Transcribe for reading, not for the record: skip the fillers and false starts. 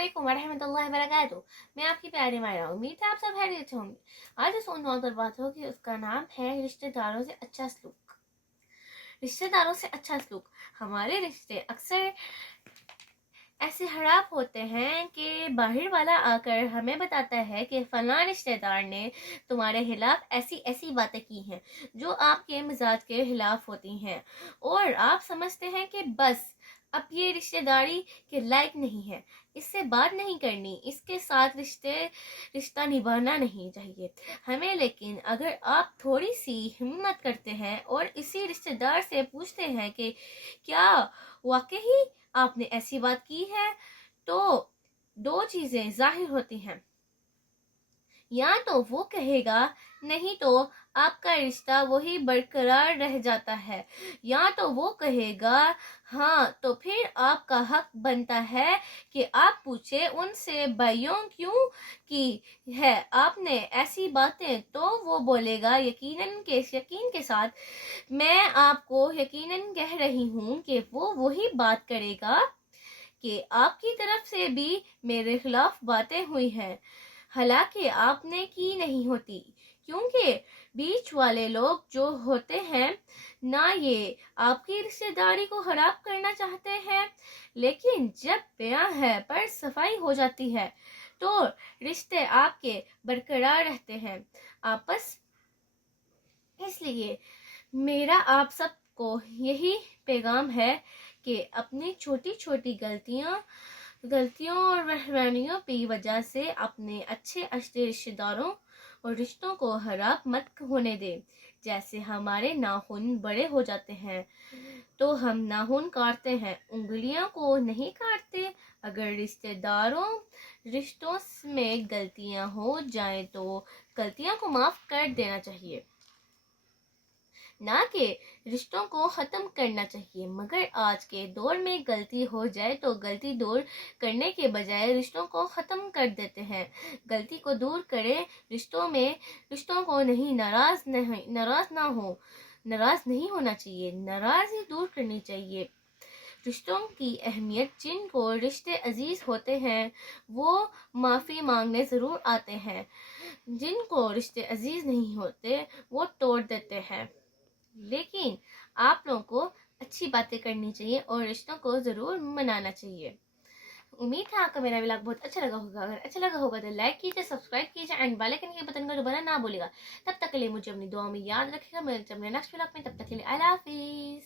अस्सलामुअलैकुम वरहमतुल्लाहि वबरकातुहू। मैं आपकी प्यारी मायरा, उम्मीद है आप सब खैरियत से होंगे। आज इस मौजूद पर बात होगी, उसका नाम है रिश्तेदारों से अच्छा सलूक। रिश्तेदारों से अच्छा सलूक। हमारे रिश्ते अक्सर ऐसे खराब होते हैं कि बाहर वाला आकर हमें बताता है कि फलां रिश्तेदार ने तुम्हारे खिलाफ ऐसी ऐसी बातें की हैं जो आपके मिजाज के खिलाफ होती हैं, और आप समझते हैं कि बस अब ये रिश्तेदारी के लायक नहीं है, इससे बात नहीं करनी, इसके साथ रिश्ता निभाना नहीं चाहिए हमें। लेकिन अगर आप थोड़ी सी हिम्मत करते हैं और इसी रिश्तेदार से पूछते हैं कि क्या वाकई आपने ऐसी बात की है, तो दो चीजें जाहिर होती हैं। या तो वो कहेगा नहीं तो आपका रिश्ता वही बरकरार रह जाता है, या तो वो कहेगा हाँ, तो फिर आपका हक बनता है कि आप पूछे उनसे भाइयों क्यों की है आपने ऐसी बातें। तो वो बोलेगा यकीन के साथ, मैं आपको यकीनन कह रही हूँ कि वो वही बात करेगा कि आपकी तरफ से भी मेरे खिलाफ बातें हुई हैं, हालांकि आपने की नहीं होती, क्योंकि बीच वाले लोग जो होते हैं ना, ये आपकी रिश्तेदारी को खराब करना चाहते हैं, लेकिन जब ब्याह है पर सफाई हो जाती है तो रिश्ते आपके बरकरार रहते हैं आपस। इसलिए मेरा आप सबको यही पैगाम है कि अपनी छोटी छोटी गलतियों और रहवानियों की वजह से अपने अच्छे अच्छे रिश्तेदारों और रिश्तों को खराब मत होने दें। जैसे हमारे नाखून बड़े हो जाते हैं तो हम नाखून काटते हैं, उंगलियों को नहीं काटते। अगर रिश्तों में गलतियां हो जाएं तो गलतियों को माफ कर देना चाहिए, ना कि रिश्तों को खत्म करना चाहिए। मगर आज के दौर में गलती हो जाए तो गलती दूर करने के बजाय रिश्तों को खत्म कर देते हैं। गलती को दूर करें, रिश्तों को नहीं, नाराज नहीं होना चाहिए, नाराजगी दूर करनी चाहिए। रिश्तों की अहमियत, जिनको रिश्ते अजीज होते हैं वो माफी मांगने जरूर आते हैं, जिनको रिश्ते अजीज नहीं होते वो तोड़ देते हैं। लेकिन आप लोगों को अच्छी बातें करनी चाहिए और रिश्तों को जरूर मनाना चाहिए। उम्मीद है आपको मेरा व्लॉग बहुत अच्छा लगा होगा। अगर अच्छा लगा होगा तो लाइक कीजिए, सब्सक्राइब कीजिए एंड बेल आइकन के बटन को दबाना ना भूलिएगा। तब तक के लिए मुझे अपनी दुआ में याद रखिएगा। मैं नेक्स्ट व्लॉग में, तब तक के लिए अल्लाह हाफिज।